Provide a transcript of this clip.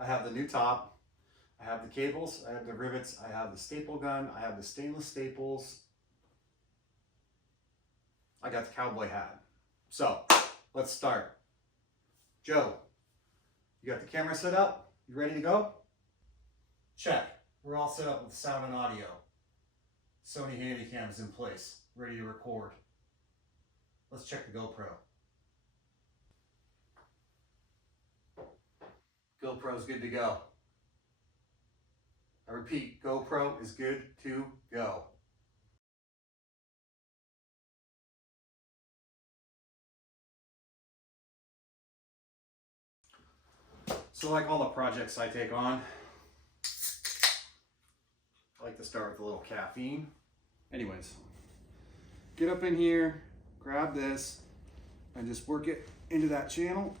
I have the new top, I have the cables, I have the rivets, I have the staple gun, I have the stainless staples. I got the cowboy hat. So, let's start. Joe, you got the camera set up? You ready to go? Check. We're all set up with sound and audio. Sony Handycam is in place, ready to record. Let's check the GoPro. GoPro's good to go. I repeat, GoPro is good to go. So like all the projects I take on, I like to start with a little caffeine. Anyways, get up in here, grab this, and just work it into that channel.